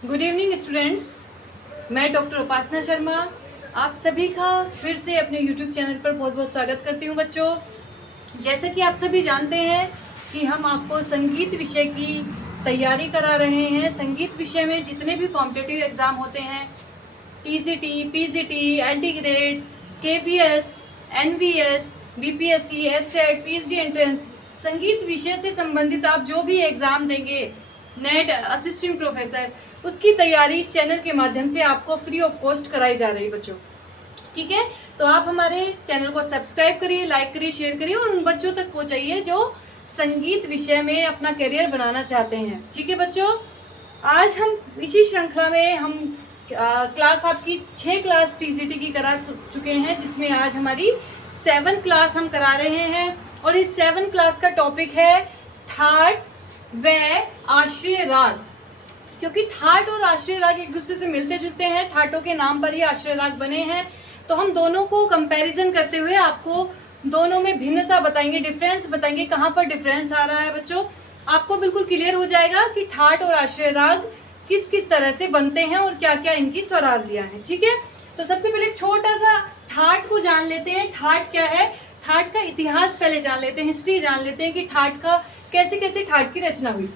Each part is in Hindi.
Good evening students. मैं डॉक्टर उपासना शर्मा आप सभी का फिर से अपने यूट्यूब चैनल पर बहुत बहुत स्वागत करती हूँ। बच्चों, जैसा कि आप सभी जानते हैं कि हम आपको संगीत विषय की तैयारी करा रहे हैं। संगीत विषय में जितने भी कॉम्पिटिटिव एग्ज़ाम होते हैं, TCT, PGT, LT grade, KPS, NVS, BPSC, STET, PhD entrance, संगीत विषय से संबंधित आप जो भी एग्ज़ाम देंगे, नेट, असिस्टेंट प्रोफेसर, उसकी तैयारी इस चैनल के माध्यम से आपको फ्री ऑफ कॉस्ट कराई जा रही है बच्चों। ठीक है, तो आप हमारे चैनल को सब्सक्राइब करिए, लाइक करिए, शेयर करिए और उन बच्चों तक पहुंचाइए जो संगीत विषय में अपना करियर बनाना चाहते हैं। ठीक है बच्चों, आज हम इसी श्रृंखला में हम क्लास आपकी 6 क्लास टीसीटी की करा चुके हैं, जिसमें आज हमारी 7 क्लास हम करा रहे हैं। और इस 7 क्लास का टॉपिक है ठाट व आश्रय राग। क्योंकि ठाट और आश्रय राग एक दूसरे से मिलते जुलते हैं, ठाटों के नाम पर ही आश्रय राग बने हैं, तो हम दोनों को कंपैरिजन करते हुए आपको दोनों में भिन्नता बताएंगे, डिफरेंस बताएंगे, कहाँ पर डिफरेंस आ रहा है। बच्चों, आपको बिल्कुल क्लियर हो जाएगा कि ठाट और आश्रय राग किस किस तरह से बनते हैं और क्या क्या इनकी स्वरादियाँ हैं। ठीक है, तो सबसे पहले छोटा सा ठाट को जान लेते हैं। ठाट क्या है, ठाट का इतिहास पहले जान लेते हैं, हिस्ट्री जान लेते हैं कि ठाट का कैसे कैसे ठाट की रचना हुई।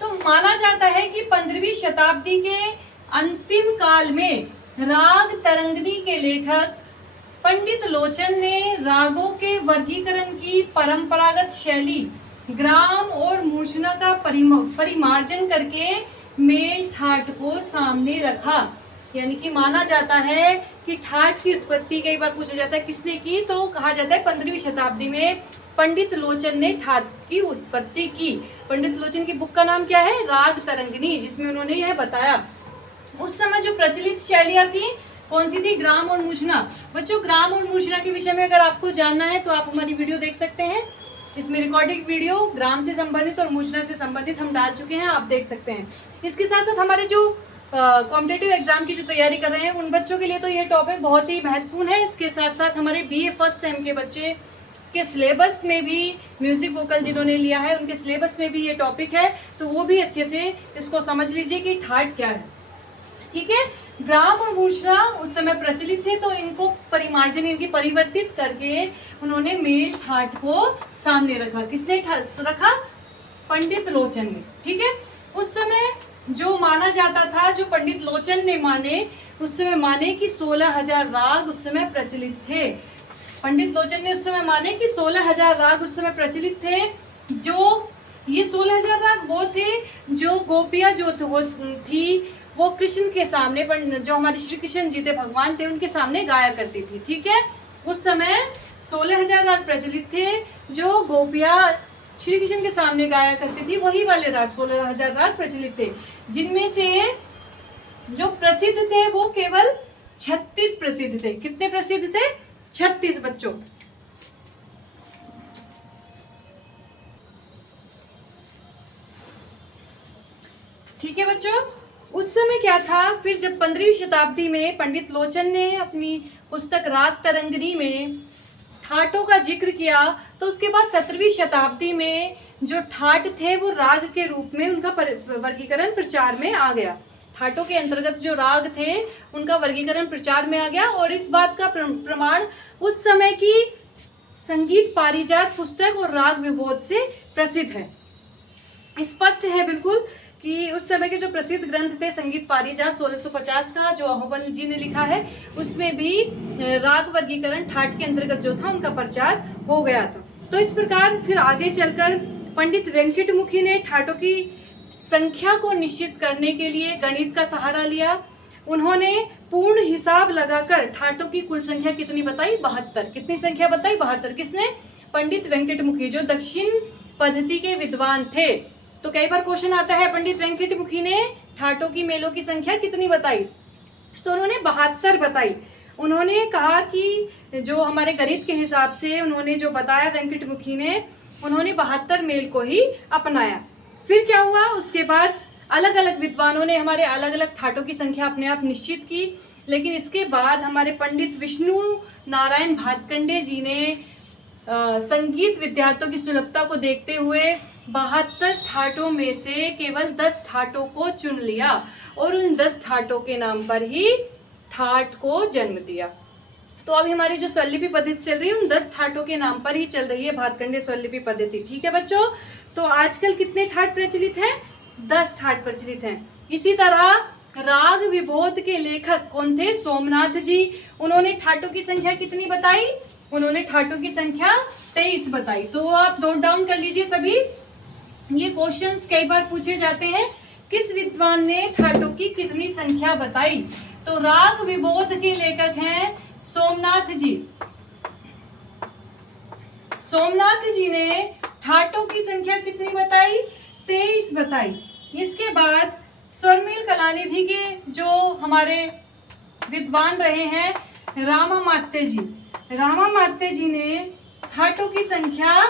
तो माना जाता है कि 15वीं शताब्दी के अंतिम काल में राग तरंगिणी के लेखक पंडित लोचन ने रागों के वर्गीकरण की परंपरागत शैली ग्राम और मूर्छना का परिमार्जन करके मेल ठाट को सामने रखा। यानी कि माना जाता है कि ठाट की उत्पत्ति कई बार पूछा जाता है किसने की, तो कहा जाता है 15वीं शताब्दी में पंडित लोचन ने ठाट की उत्पत्ति की। पंडित लोचन की बुक का नाम क्या है, राग तरंगिणी, जिसमें उन्होंने यह बताया। उस समय जो प्रचलित शैलियां थी कौन सी थी, ग्राम और मूर्छना। बच्चों, ग्राम और मूर्छना के विषय में अगर आपको जानना है तो आप हमारी वीडियो देख सकते हैं। इसमें रिकॉर्डिंग वीडियो ग्राम से संबंधित और मूर्छना से संबंधित हम डाल चुके हैं, आप देख सकते हैं। इसके साथ साथ हमारे जो कॉम्पिटिटिव एग्जाम की जो तैयारी कर रहे हैं उन बच्चों के लिए तो यह टॉपिक बहुत ही महत्वपूर्ण है। इसके साथ साथ हमारे बीए फर्स्ट सेम के बच्चे के सिलेबस में भी म्यूजिक वोकल जिन्होंने लिया है उनके सिलेबस में भी ये टॉपिक है, तो वो भी अच्छे से इसको समझ लीजिए कि ठाट क्या है। ठीक है, ग्राम और मूर्छना उस समय प्रचलित थे, तो इनको परिमार्जन, इनकी परिवर्तित करके उन्होंने मेल ठाट को सामने रखा। किसने रखा, पंडित लोचन ने। ठीक है, उस समय जो माना जाता था, जो पंडित लोचन ने माने, उस समय माने कि 16,000 राग उस समय प्रचलित थे। पंडित लोचन ने उस समय माने कि 16,000 राग उस समय प्रचलित थे। जो ये 16,000 राग वो थे जो गोपियां जो थी वो कृष्ण के सामने, जो हमारे श्री कृष्ण जी थे, भगवान थे, उनके सामने गाया करती थी। ठीक है, उस समय 16,000 राग प्रचलित थे जो गोपियां श्री कृष्ण के सामने गाया करती थी, वही वाले राग 16,000 राग प्रचलित थे, जिनमें से जो प्रसिद्ध थे वो केवल 36 प्रसिद्ध थे। कितने प्रसिद्ध थे, 36 बच्चों। ठीक है बच्चों, उस समय क्या था, फिर जब 15वीं शताब्दी में पंडित लोचन ने अपनी पुस्तक राग तरंगिणी में ठाटों का जिक्र किया, तो उसके बाद 17वीं शताब्दी में जो ठाट थे वो राग के रूप में उनका वर्गीकरण प्रचार में आ गया। ठाटों के अंतर्गत जो राग थे उनका वर्गीकरण प्रचार में आ गया। और इस बात का प्रमाण उस समय की संगीत पारिजात पुस्तक और राग विबोध से प्रसिद्ध है। स्पष्ट है बिल्कुल कि उस समय के जो प्रसिद्ध ग्रंथ थे, संगीत पारिजात 1650 का जो अहोबल जी ने लिखा है, उसमें भी राग वर्गीकरण ठाट के अंतर्गत जो था उनका प्रचार हो गया था। तो इस प्रकार फिर आगे चलकर पंडित वेंकटमुखी ने ठाटों की संख्या को निश्चित करने के लिए गणित का सहारा लिया। उन्होंने पूर्ण हिसाब लगाकर ठाटों की कुल संख्या कितनी बताई, 72। कितनी संख्या बताई, 72। किसने, पंडित वेंकटमुखी, जो दक्षिण पद्धति के विद्वान थे। तो कई बार क्वेश्चन आता है पंडित वेंकटमुखी ने ठाटों की मेलों की संख्या कितनी बताई, तो उन्होंने 72 बताई। उन्होंने कहा कि जो हमारे गणित के हिसाब से उन्होंने जो बताया वेंकटमुखी ने, उन्होंने 72 मेल को ही अपनाया। फिर क्या हुआ, उसके बाद अलग अलग विद्वानों ने हमारे अलग अलग ठाटों की संख्या अपने आप निश्चित की, लेकिन इसके बाद हमारे पंडित विष्णु नारायण भातखंडे जी ने संगीत विद्यार्थियों की सुलभता को देखते हुए 72 ठाटों में से केवल 10 ठाटों को चुन लिया और उन 10 ठाटों के नाम पर ही ठाट को जन्म दिया। तो अभी हमारी जो स्वरलिपि पद्धति चल रही है उन 10 ठाटों के नाम पर ही चल रही है भातखंडे स्वरलिपि पद्धति। ठीक है बच्चों, तो आजकल कितने ठाट प्रचलित हैं? 10 ठाट प्रचलित हैं। इसी तरह राग विबोध के लेखक कौन थे? सोमनाथ जी। उन्होंने ठाटों की संख्या कितनी बताई? उन्होंने ठाटों की संख्या 23 बताई। तो आप नोट डाउन कर लीजिए सभी, ये क्वेश्चंस कई बार पूछे जाते हैं, किस विद्वान ने ठाटों की कितनी संख्या बताई? तो राग विबोध के लेखक हैं सोमनाथ जी। सोमनाथ जी ने ठाटों की संख्या कितनी बताई? 23 बताई। इसके बाद स्वरमेल कलानिधि के जो हमारे विद्वान रहे हैं रामामात्य जी। रामामात्य जी ने ठाटों की संख्या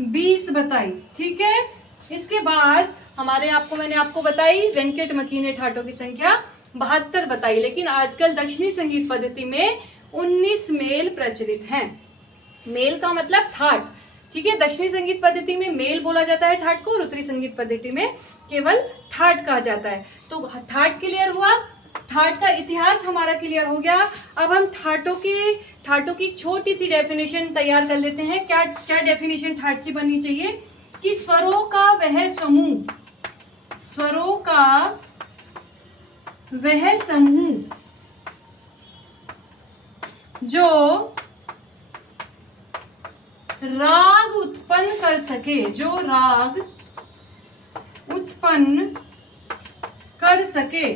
20 बताई। ठीक है, इसके बाद हमारे मैंने आपको बताई वेंकट मकी ने ठाटों की संख्या 72 बताई। लेकिन आजकल दक्षिणी संगीत पद्धति में 19 मेल प्रचलित हैं। मेल का मतलब ठाट। ठीक है, दक्षिणी संगीत पद्धति में मेल बोला जाता है ठाट को, और उत्तरी संगीत पद्धति में केवल ठाट कहा जाता है। तो ठाट क्लियर हुआ, ठाट का इतिहास हमारा क्लियर हो गया। अब हम ठाटों की छोटी सी डेफिनेशन तैयार कर लेते हैं। क्या क्या डेफिनेशन ठाट की बननी चाहिए? कि स्वरों का वह समूह जो राग उत्पन्न कर सके,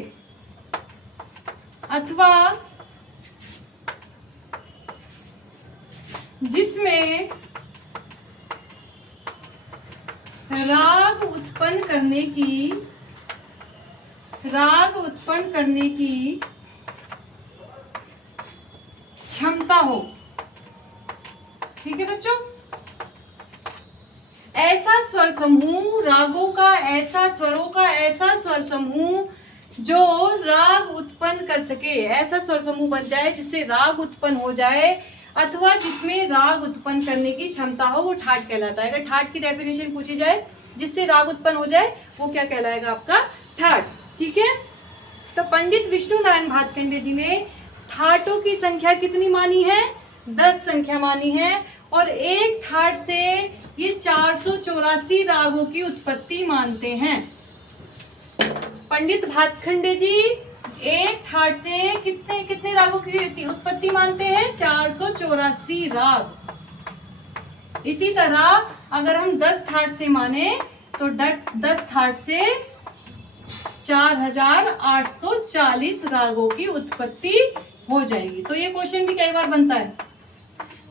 अथवा जिसमें राग उत्पन्न करने की क्षमता हो। ठीक है बच्चों, ऐसा स्वर समूह, रागों का ऐसा, स्वरों का ऐसा स्वर समूह जो राग उत्पन्न कर सके, ऐसा स्वर समूह बन जाए जिससे राग उत्पन्न हो जाए, अथवा जिसमें राग उत्पन्न करने की क्षमता हो, वो ठाट कहलाता है। अगर ठाट की डेफिनेशन पूछी जाए जिससे राग उत्पन्न हो जाए, वो क्या कहलाएगा? आपका ठाट। ठीक है, तो पंडित विष्णु नारायण भातखंडे जी ने ठाटों की संख्या कितनी मानी है? 10 संख्या मानी है, और एक ठाट से ये 484 रागों की उत्पत्ति मानते हैं। पंडित भातखंडे जी एक ठाट से कितने रागों की उत्पत्ति मानते हैं? 484 राग। इसी तरह अगर हम 10 ठाट से माने तो 10 ठाट से 4840 रागों की उत्पत्ति हो जाएगी। तो ये क्वेश्चन भी कई बार बनता है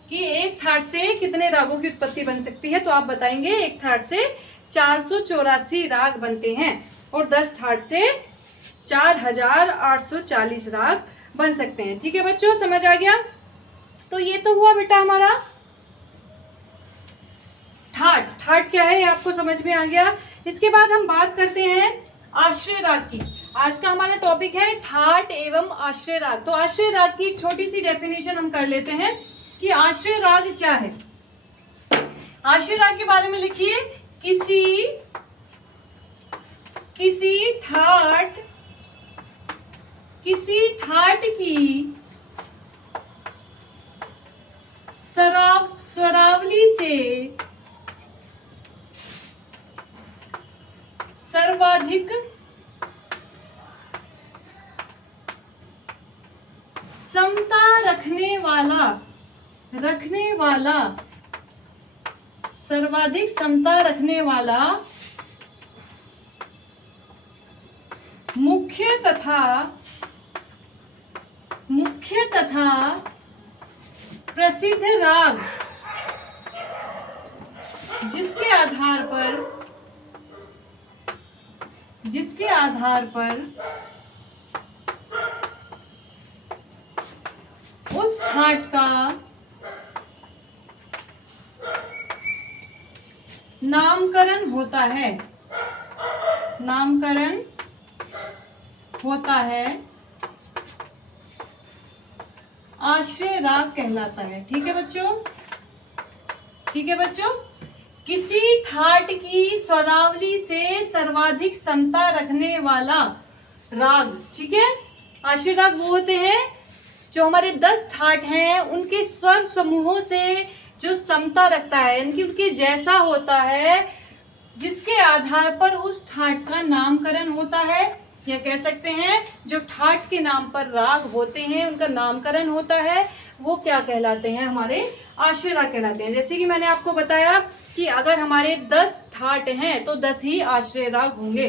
कि एक ठाट से कितने रागों की उत्पत्ति बन सकती है, तो आप बताएंगे एक ठाट से 484 राग बनते हैं और 10 ठाट से 4840 राग बन सकते हैं। ठीक है बच्चों, समझ आ गया? तो ये तो हुआ बेटा हमारा ठाट। ठाट क्या है ये आपको समझ में आ गया। इसके बाद हम बात करते हैं आश्रय राग की। आज का हमारा टॉपिक है ठाट एवं आश्रय राग। तो आश्रय राग की एक छोटी सी डेफिनेशन हम कर लेते हैं कि आश्रय राग क्या है। आश्रय राग के बारे में लिखिए, किसी ठाट की स्वरावली से सर्वाधिक समता सर्वाधिक समता रखने वाला मुख्य तथा प्रसिद्ध राग जिसके आधार पर उस ठाट का नामकरण होता है आश्रय राग कहलाता है। ठीक है बच्चों, ठीक है बच्चों। किसी ठाट की स्वरावली से सर्वाधिक समता रखने वाला राग, ठीक है। आश्रय राग वो होते हैं जो हमारे 10 ठाट हैं उनके स्वर समूहों से जो समता रखता है, यानी कि उनके जैसा होता है, जिसके आधार पर उस ठाट का नामकरण होता है, या कह सकते हैं जो ठाट के नाम पर राग होते हैं उनका नामकरण होता है, वो क्या कहलाते हैं, हमारे आश्रय राग कहलाते हैं। जैसे कि मैंने आपको बताया कि अगर हमारे 10 ठाट हैं तो 10 ही आश्रय राग होंगे।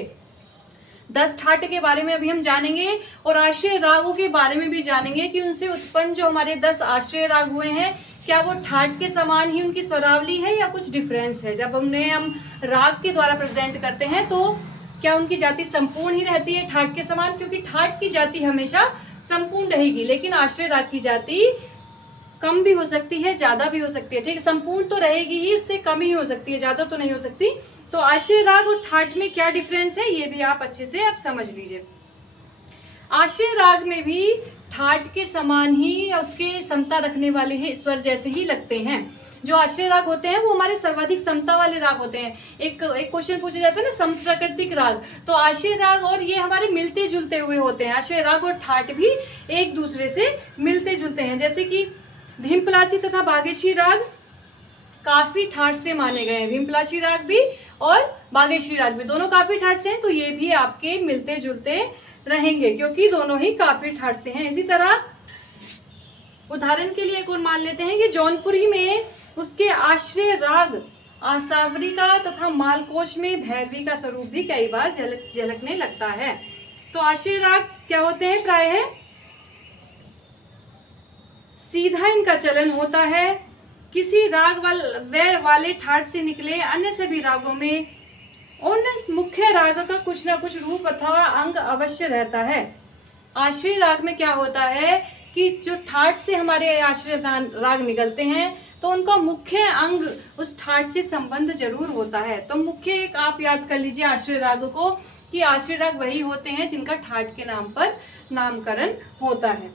10 ठाट के बारे में अभी हम जानेंगे और आश्रय रागों के बारे में भी जानेंगे कि उनसे उत्पन्न जो हमारे 10 आश्रय राग हुए हैं, क्या वो ठाट के समान ही उनकी स्वरावली है या कुछ डिफरेंस है। जब उन्हें हम राग के द्वारा प्रेजेंट करते हैं तो क्या उनकी जाति संपूर्ण ही रहती है ठाट के समान, क्योंकि ठाट की जाति हमेशा संपूर्ण रहेगी, लेकिन आश्रय राग की जाति कम भी हो सकती है, ज्यादा भी हो सकती है, ठीक है। संपूर्ण तो रहेगी ही, उससे कम ही हो सकती है, ज्यादा तो नहीं हो सकती। तो आश्रय राग और ठाट में क्या डिफरेंस है ये भी आप अच्छे से आप समझ लीजिए। आश्रय राग में भी ठाट के समान ही उसके समता रखने वाले हैं, स्वर जैसे ही लगते हैं। जो आश्रय राग होते हैं वो हमारे सर्वाधिक समता वाले राग होते हैं। एक क्वेश्चन पूछा जाता है ना, समप्राकृतिक राग, तो आश्रय राग और ये हमारे मिलते जुलते हुए होते हैं। आश्रय राग और ठाट भी एक दूसरे से मिलते जुलते हैं। जैसे कि भीमपलाची तथा बागेश्वरी राग काफी ठाट से माने गए हैं। भीमपलाची राग भी और बागेश्वरी राग भी दोनों काफी ठाट से हैं, तो ये भी आपके मिलते जुलते रहेंगे क्योंकि दोनों ही काफी ठाट से हैं। इसी तरह उदाहरण के लिए एक और मान लेते हैं कि जौनपुरी में उसके आश्रय राग आसावरी का तथा मालकोच में भैरवी का स्वरूप भी कई बार झलकने लगता है। तो आश्रय राग क्या होते हैं, प्रायः सीधा इनका चलन होता है। किसी राग वाले ठाट से निकले अन्य सभी रागों में उन मुख्य राग का कुछ ना कुछ रूप अथवा अंग अवश्य रहता है। आश्रय राग में क्या होता है कि जो ठाट से हमारे आश्रय राग निकलते हैं तो उनका मुख्य अंग उस ठाट से संबंध जरूर होता है। तो मुख्य एक आप याद कर लीजिए आश्रय राग को कि आश्रय राग वही होते हैं जिनका ठाट के नाम पर नामकरण होता है।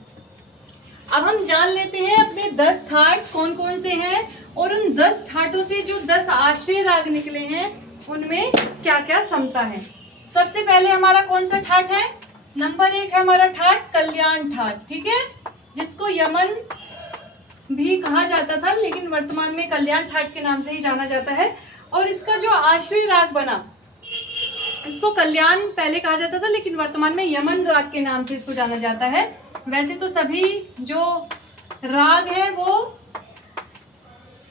अब हम जान लेते हैं अपने 10 ठाट कौन कौन से हैं और उन 10 ठाटों से जो 10 आश्रय राग निकले हैं उनमें क्या क्या समता है। सबसे पहले हमारा कौन सा ठाट है, नंबर 1 है हमारा ठाट कल्याण ठाट, ठीक है, जिसको यमन भी कहा जाता था लेकिन वर्तमान में कल्याण ठाट के नाम से ही जाना जाता है। और इसका जो आश्रय राग बना इसको कल्याण पहले कहा जाता था लेकिन वर्तमान में यमन राग के नाम से इसको जाना जाता है। वैसे तो सभी जो राग है वो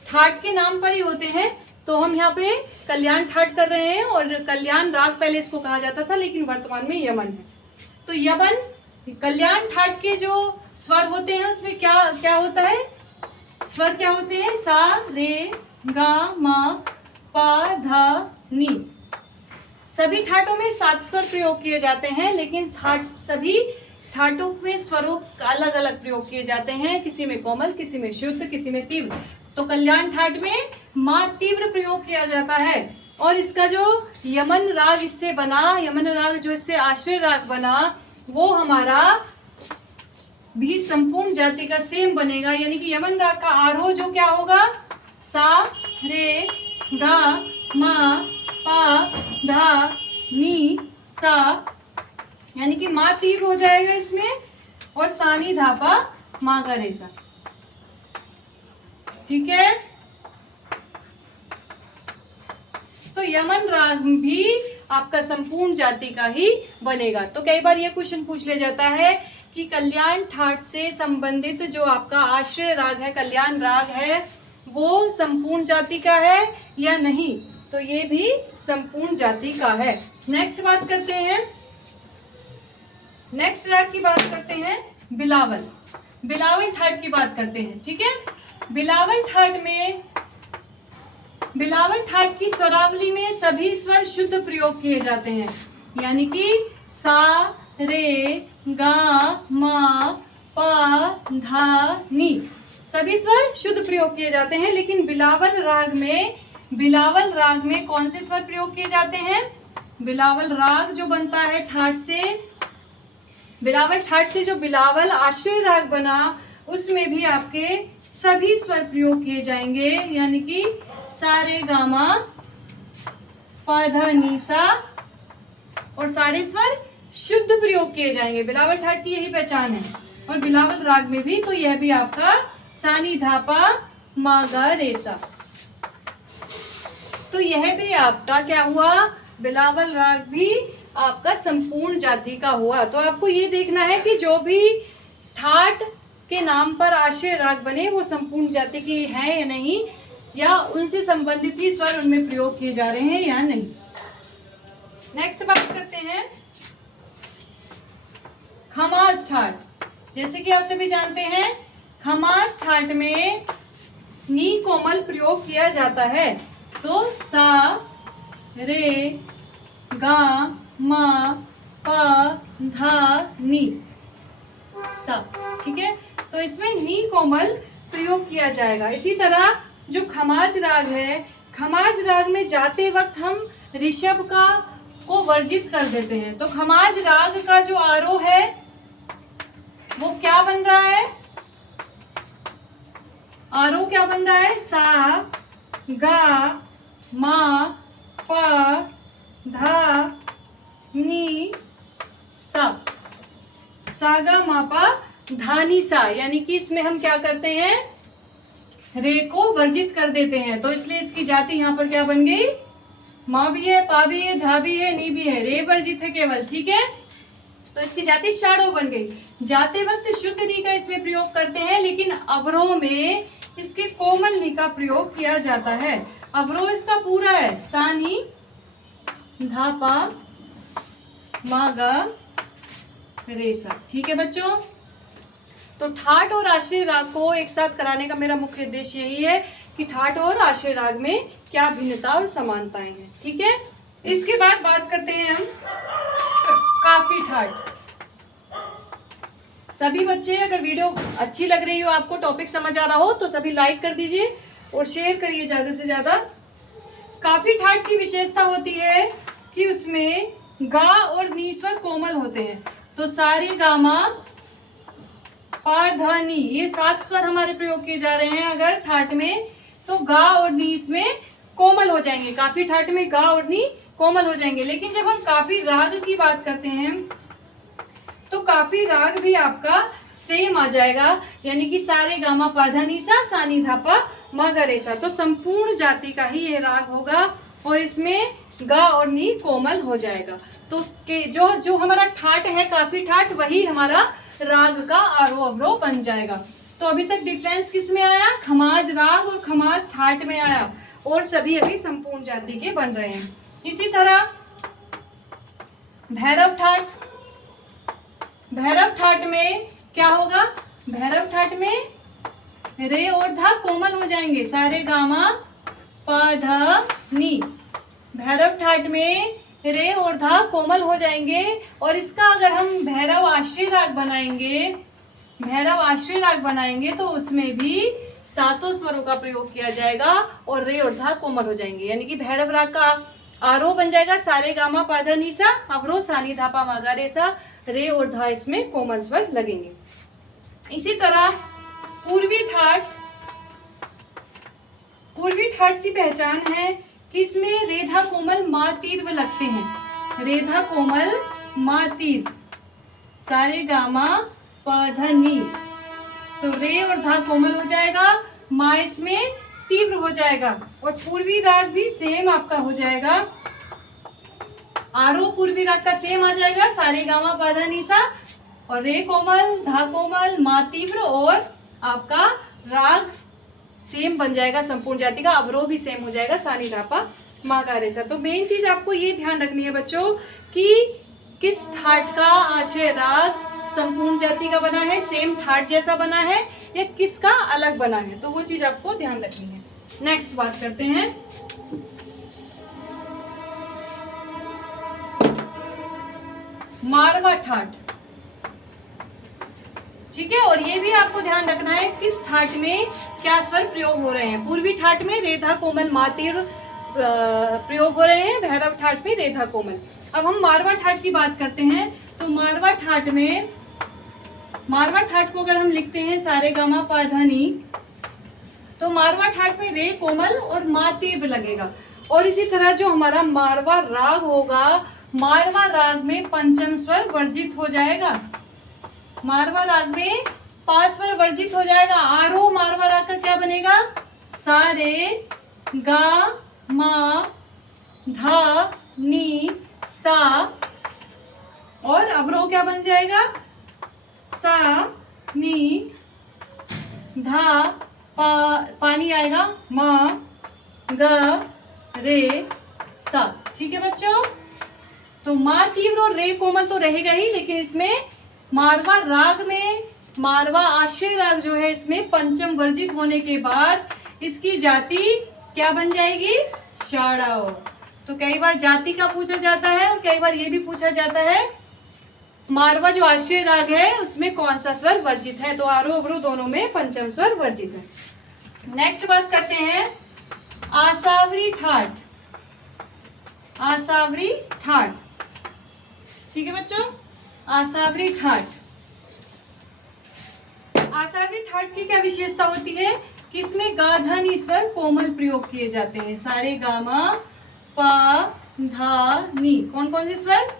ठाट के नाम पर ही होते हैं, तो हम यहाँ पे कल्याण ठाट कर रहे हैं और कल्याण राग पहले इसको कहा जाता था लेकिन वर्तमान में यमन है। तो यमन कल्याण ठाट के जो स्वर होते हैं उसमें क्या क्या होता है, स्वर क्या होते हैं, सा रे गा मा पा धा नी। सभी ठाटों में 7 स्वर प्रयोग किए जाते हैं लेकिन सभी ठाटों में स्वरों अलग अलग प्रयोग किए जाते हैं, किसी में कोमल, किसी में शुद्ध, किसी में तीव्र। तो कल्याण ठाट में मा तीव्र प्रयोग किया जाता है और इसका जो यमन राग इससे बना, यमन राग जो इससे आश्रय राग बना वो हमारा भी संपूर्ण जाति का सेम बनेगा, यानी कि यमन राग का आरोह जो क्या होगा, सा रे गा मा पा धा नी सा, यानी कि मा तीव्र हो जाएगा इसमें और सानी धापा मा गा रे सा, ठीक है। तो यमन राग भी आपका संपूर्ण जाति का ही बनेगा। तो कई बार ये क्वेश्चन पूछ लिया जाता है कि कल्याण ठाट से संबंधित जो आपका आश्रय राग है, कल्याण राग है, वो संपूर्ण जाति का है या नहीं, तो ये भी संपूर्ण जाति का है। नेक्स्ट बात करते हैं, नेक्स्ट राग की बात करते हैं बिलावल। बिलावल ठाट की बात करते हैं, ठीक है। बिलावल ठाट की स्वरावली में सभी स्वर शुद्ध प्रयोग किए जाते हैं, यानी कि सा रे गा मा पा धा नी सभी स्वर शुद्ध प्रयोग किए जाते हैं। लेकिन बिलावल राग में कौन से स्वर प्रयोग किए जाते हैं, बिलावल राग जो बनता है ठाट से, बिलावल ठाट से जो बिलावल आश्रय राग बना उसमें भी आपके सभी स्वर प्रयोग किए जाएंगे, यानी कि सारे गामा पा धा नी सा, और सारे स्वर शुद्ध प्रयोग किए जाएंगे। बिलावल ठाट की यही पहचान है। और बिलावल राग में भी तो यह भी आपका सा नी धा पा मा गा रे सा। तो यह भी आपका क्या हुआ, बिलावल राग भी आपका संपूर्ण जाति का हुआ। तो आपको ये देखना है कि जो भी ठाट के नाम पर आश्रय राग बने वो संपूर्ण जाति के हैं या नहीं, या उनसे संबंधित ही स्वर उनमें प्रयोग किए जा रहे हैं या नहीं। नेक्स्ट बात करते हैं खमास ठाट। जैसे कि आप सभी जानते हैं खमास ठाट में नी कोमल प्रयोग किया जाता है। तो सा रे गा मा पा धा नी सा, ठीक है। तो इसमें नी कोमल प्रयोग किया जाएगा। इसी तरह जो खमाज राग है, खमाज राग में जाते वक्त हम ऋषभ का को वर्जित कर देते हैं। तो खमाज राग का जो आरोह है वो क्या बन रहा है, आरोह क्या बन रहा है, सा गा मा पा धा नी सा, सा गा मा पा धा नी सा। यानी कि इसमें हम क्या करते हैं, रे को वर्जित कर देते हैं। तो इसलिए इसकी जाति यहाँ पर क्या बन गई, माँ भी है, पा भी है, धा भी है, नी भी है, रे वर्जित है केवल, ठीक है। तो इसकी जाति शाड़ो बन गई। जाते वक्त शुद्ध नी का इसमें प्रयोग करते हैं, लेकिन अवरोह में इसके कोमल नी का प्रयोग किया जाता है। अवरोह इसका पूरा है, सा नी धा पा मा गा रे सा, ठीक है बच्चों। तो ठाट और आश्रय राग को एक साथ कराने का मेरा मुख्य उद्देश्य यही है कि ठाट और आश्रय राग में क्या भिन्नता और समानताएं हैं, ठीक है। इसके बाद बात करते हैं हम काफी ठाट। सभी बच्चे अगर वीडियो अच्छी लग रही हो, आपको टॉपिक समझ आ रहा हो, तो सभी लाइक कर दीजिए और शेयर करिए ज्यादा से ज्यादा। काफी ठाट की विशेषता होती है कि उसमें गा और नी स्वर कोमल होते हैं। तो सारे गामा पा धा नी, ये 7 स्वर हमारे प्रयोग किए जा रहे हैं अगर ठाट में, तो गा और नी इसमें कोमल हो जाएंगे। काफी ठाट में गा और नी कोमल हो जाएंगे। लेकिन जब हम काफी राग की बात करते हैं तो काफी राग भी आपका सेम आ जाएगा, यानी कि सारे गामा पा धा नी सा नी धा पा मा गा रे सा। तो संपूर्ण जाति का ही यह राग होगा और इसमें गा और नी कोमल हो जाएगा। तो जो हमारा ठाट है काफी ठाट, वही हमारा राग का आरोह अवरोह बन जाएगा। तो अभी तक डिफरेंस किस में आया, खमाज राग और खमाज ठाट में आया, और सभी अभी संपूर्ण जाति के बन रहे हैं। इसी तरह भैरव ठाट। भैरव ठाट में क्या होगा, भैरव ठाट में रे और धा कोमल हो जाएंगे, सारे गामा पा धा नी। भैरव ठाट में रे और धा कोमल हो जाएंगे। और इसका अगर हम भैरव आश्रय राग बनाएंगे, भैरव आश्रय राग बनाएंगे तो उसमें भी 7 स्वरों का प्रयोग किया जाएगा और रे और धा कोमल हो जाएंगे। यानी कि भैरव राग का आरोह बन जाएगा सारे गामा पा धा नी सा, अवरोह सा नी धा पा मा गा रे सा, रे और धा इसमें कोमल स्वर लगेंगे। इसी तरह पूर्वी ठाट। पूर्वी ठाट की पहचान है कि इसमें रेधा कोमल मा तीर्व लगते हैं। रेधा कोमल मा तीर्व, सारे गामा पा धा नी, तो रे और धा कोमल हो जाएगा, मा इसमें तीव्र हो जाएगा। और पूर्वी राग भी सेम आपका हो जाएगा, आरोह पूर्वी राग का सेम आ जाएगा, सारे गामा पा धा नी सा, और रे कोमल धा कोमल मा तीव्र, और आपका राग सेम बन जाएगा संपूर्ण जाति का, अवरोह भी सेम हो जाएगा, सा नी धा पा मा गा रे सा। तो मेन चीज आपको ये ध्यान रखनी है बच्चों कि किस ठाट का आश्रय राग संपूर्ण जाति का बना है, सेम ठाट जैसा बना है, या किसका अलग बना है, तो वो चीज आपको ध्यान रखनी है। नेक्स्ट बात करते हैं मारवा ठाट, ठीक है। और ये भी आपको ध्यान रखना है किस ठाट में क्या स्वर प्रयोग हो रहे हैं। पूर्वी ठाट में रेधा कोमल मातिर प्रयोग हो रहे हैं, भैरव ठाट में रेधा कोमल। अब हम मारवा ठाट की बात करते हैं। तो मारवा ठाट में, मारवा ठाट को अगर हम लिखते हैं सारे गामा पा धा नी, तो मारवा ठाट में रे कोमल और मा तीव्र लगेगा। और इसी तरह जो हमारा मारवा राग होगा, मारवा राग में पंचम स्वर वर्जित हो जाएगा। मारवा राग में 5 स्वर वर्जित हो जाएगा। आरोह मारवा राग का क्या बनेगा? सा रे गा मा धा नी सा। और अवरोह क्या बन जाएगा? सा नी धा पानी आएगा मा ग रे सा। ठीक है बच्चों, तो मा तीव्र और रे कोमल तो रहेगा ही, लेकिन इसमें मारवा राग में मारवा आश्रय राग जो है इसमें पंचम वर्जित होने के बाद इसकी जाति क्या बन जाएगी? षाढ़व। तो कई बार जाति का पूछा जाता है और कई बार ये भी पूछा जाता है मारवा जो आश्रय राग है उसमें कौन सा स्वर वर्जित है। तो आरोह अवरोह दोनों में पंचम स्वर वर्जित है। नेक्स्ट बात करते हैं आसावरी ठाट। आसावरी ठाट, ठीक है बच्चों, आसावरी ठाट। आसावरी ठाट की क्या विशेषता होती है कि इसमें गा धा नी स्वर कोमल प्रयोग किए जाते हैं। सारे गामा पा धा नी, कौन कौन से स्वर?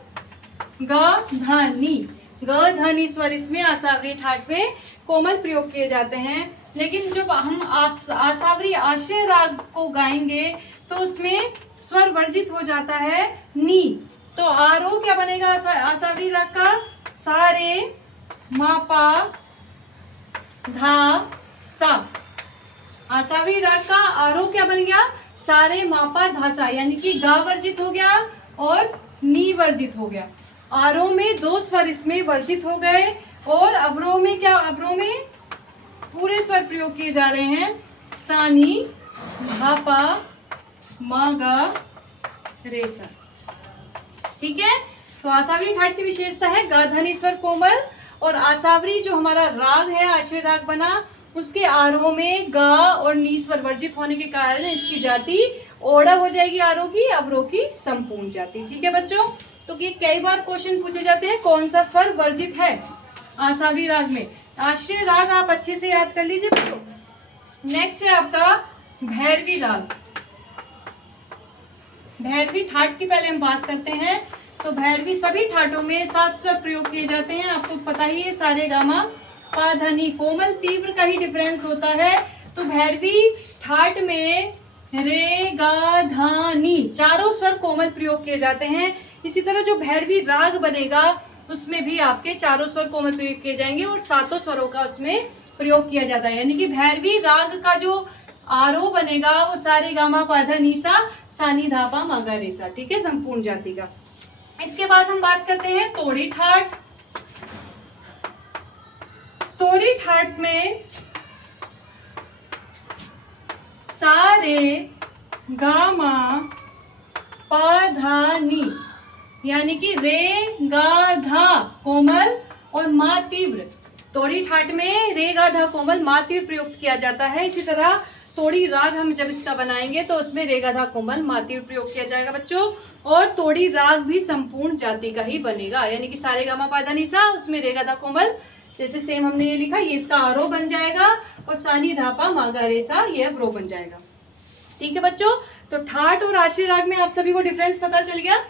गा धा नी। ग धा नी स्वर इसमें आसावरी ठाट में कोमल प्रयोग किए जाते हैं। लेकिन जब हम आसावरी आश्रय राग को गाएंगे तो उसमें स्वर वर्जित हो जाता है नी। तो आरोह क्या बनेगा आसावरी राग का? सा रे मा पा धा सा। आसावरी राग का आरोह क्या बन गया? सा रे मा पा धा सा, यानी कि गा वर्जित हो गया और नी वर्जित हो गया। आरोह में 2 स्वर इसमें वर्जित हो गए। और अवरोह में क्या? अवरोह में पूरे स्वर प्रयोग किए जा रहे हैं। सा नी धा पा मा गा रे सा। ठीक है, तो आसावरी ठाट की विशेषता है गा धा नी स्वर कोमल। और आसावरी जो हमारा राग है आश्रय राग बना उसके आरोह में गा और नी स्वर वर्जित होने के कारण इसकी जाति ओढ़ा हो जाएगी आरोह की, अवरोह की संपूर्ण जाति। ठीक है बच्चों, तो ये कई बार क्वेश्चन पूछे जाते हैं कौन सा स्वर वर्जित है आसावरी राग में। आश्रय राग आप अच्छे से याद कर लीजिए बच्चों। नेक्स्ट है आपका भैरवी राग। भैरवी ठाट की पहले हम बात करते हैं। तो भैरवी सभी ठाटों में 7 स्वर प्रयोग किए जाते हैं। आपको पता ही है सारे गामा पा धा नी कोमल तीव्र का ही डिफरेंस होता है। तो भैरवी ठाट में रे गा धा नी चारों स्वर कोमल प्रयोग किए जाते हैं। इसी तरह जो भैरवी राग बनेगा उसमें भी आपके चारों स्वर कोमल प्रयोग किए जाएंगे और 7 स्वरों का उसमें प्रयोग किया जाता है। यानी कि भैरवी राग का जो आरोह बनेगा वो सारे गामा पा धा नी सा, सा नी धा पा मा गा रे सा। ठीक है, संपूर्ण जाति का। इसके बाद हम बात करते हैं तोड़ी ठाट। तोड़ी ठाट में सा रे गा मा पा धा नी, यानी कि रे गा धा कोमल और मा तीव्र। तोड़ी ठाट में रे गा धा कोमल मा तीव्र प्रयुक्त किया जाता है। इसी तरह तोड़ी राग हम जब इसका बनाएंगे तो उसमें रे गा धा कोमल मा तीव्र प्रयोग किया जाएगा बच्चों। और तोड़ी राग भी संपूर्ण जाति का ही बनेगा, यानी कि सारे गामा पा धा नी सा, उसमें रे गा धा कोमल जैसे सेम हमने ये लिखा, ये इसका आरोह बन जाएगा और सा नी धा पा मा गा रे सा ये अवरोह बन जाएगा। ठीक है बच्चों, तो ठाट और आश्रय राग में आप सभी को डिफरेंस पता चल गया।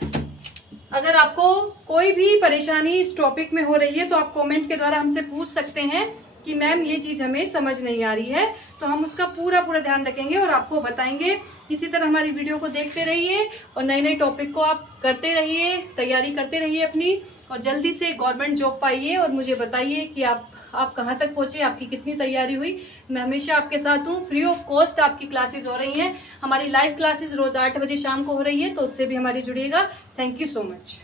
अगर आपको कोई भी परेशानी इस टॉपिक में हो रही है तो आप कमेंट के द्वारा हमसे पूछ सकते हैं कि मैम ये चीज़ हमें समझ नहीं आ रही है, तो हम उसका पूरा ध्यान रखेंगे और आपको बताएंगे। इसी तरह हमारी वीडियो को देखते रहिए और नए नए टॉपिक को आप करते रहिए, तैयारी करते रहिए अपनी, और जल्दी से गवर्नमेंट जॉब पाइए और मुझे बताइए कि आप कहाँ तक पहुँचे, आपकी कितनी तैयारी हुई। मैं हमेशा आपके साथ हूँ। फ्री ऑफ कॉस्ट आपकी क्लासेस हो रही हैं। हमारी लाइव क्लासेस रोज़ 8 बजे शाम को हो रही है, तो उससे भी हमारी जुड़िएगा। Thank you so much.